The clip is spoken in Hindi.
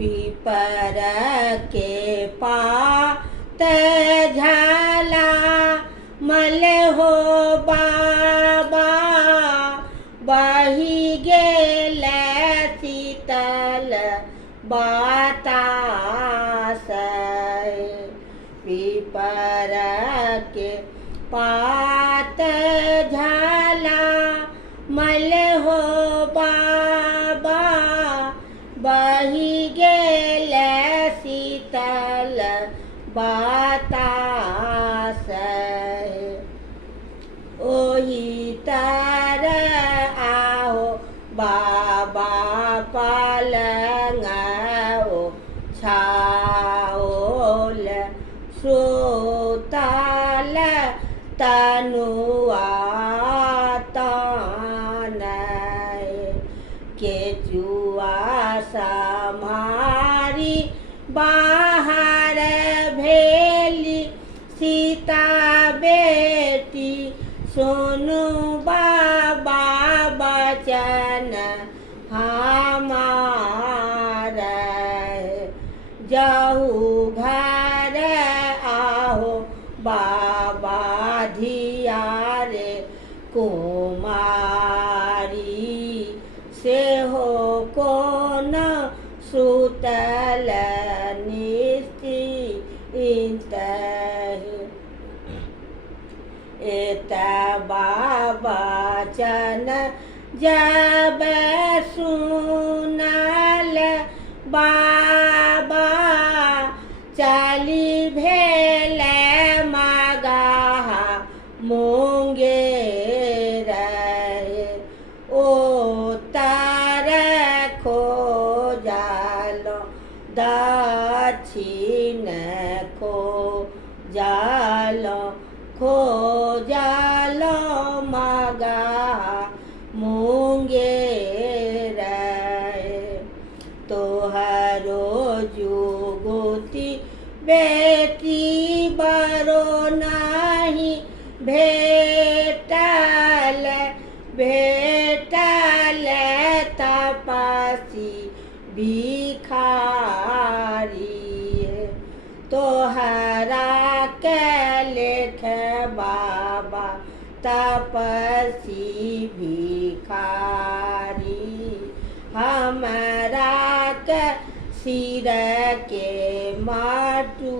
पीपर के पात झाला मल हो बाबा बही गेल शीतल बतास पीपर के पात झाला मल हो बाबा बही गेल शीतल बतास ओही तर आओ बाबा पलंग छाओल सोतल तनुआ तान केचुआ समारी बाहर भेली सीता बेटी सुनु बाबा बचन हमार जाहू घर आहो बाबा धियारे कुमारी से हो कौन सुतल निश्चिंत एत बाबा चन जब सुनल बाबा चाली भेल मगाहा मुंगेर ओ तर खोजालो दक्षिण खोजालो मगाहा मुंगेर तोहरो जुगुती बेटी बरो नहीं भेटल तपसी भिखारी तोहरा के लेख बाबा तपसी भिखारी हमरा के सिर के माटू